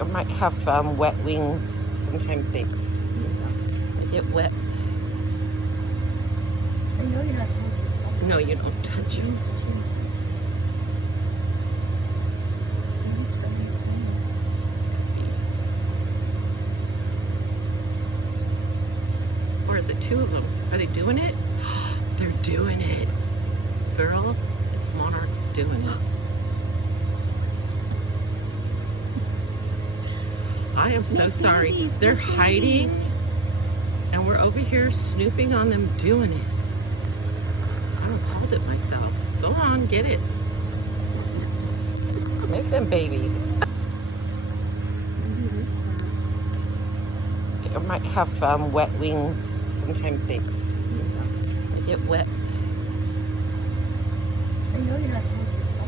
They might have wet wings. Sometimes they get wet. I know you're not supposed to touch No, you don't touch them. Or is it two of them? Are they doing it? They're doing it. Girl, it's Monarch's doing it. I am so sorry. They're hiding, and we're over here snooping on them doing it. I don't hold it myself. Go on, get it. Make them babies. They might have wet wings. Sometimes they get wet. I know you're not supposed